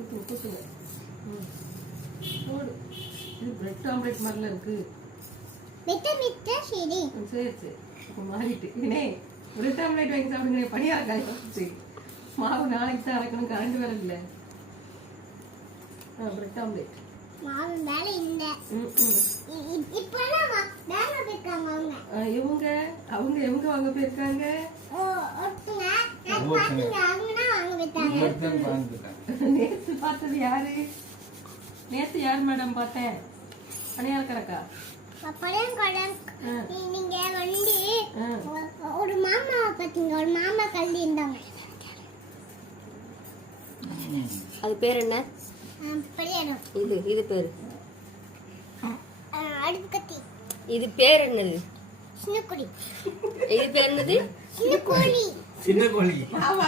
ஊற்றுங்க. போடு. இது பிரெட் ஆம்லெட் மாதிரிலாம் இருக்கு. சரி சரி இப்போ மாறிட்டு இனே பிரெட் ஆம்லெட் வாங்கி சாப்பிடுங்க. பணியார காய்ச்சி மாவு நாளைக்கு தான் அரைக்கணும். கரண்ட் வேற இல்லை. பிரெட் ஆம்லெட் மாவு மேல இல்ல. இப்பலாம் வேற போயிருக்காங்க இவங்க எவங்க வாங்க போயிருக்காங்க? ஒருத்தங்க நான் பாத்தீங்க அவங்கனா வாங்க போயிட்டாங்க. நேத்து பார்த்தது யாரு? நேத்து யார் மேடம் பார்த்தேன்? பணியார கறக்கா? பழையம் கடன் நீங்க வந்து ஒரு மாமா பாத்தீங்க. ஒரு மாமா கல்லி இருந்தாங்க. அது பேர் என்ன? பழையம். இது பேரு அடுப்பு கத்தி. இது பேர் என்னது? சின்ன கோழி. இது பேர் என்னது? சின்ன கோழி. சின்ன கோழி. ஆமா.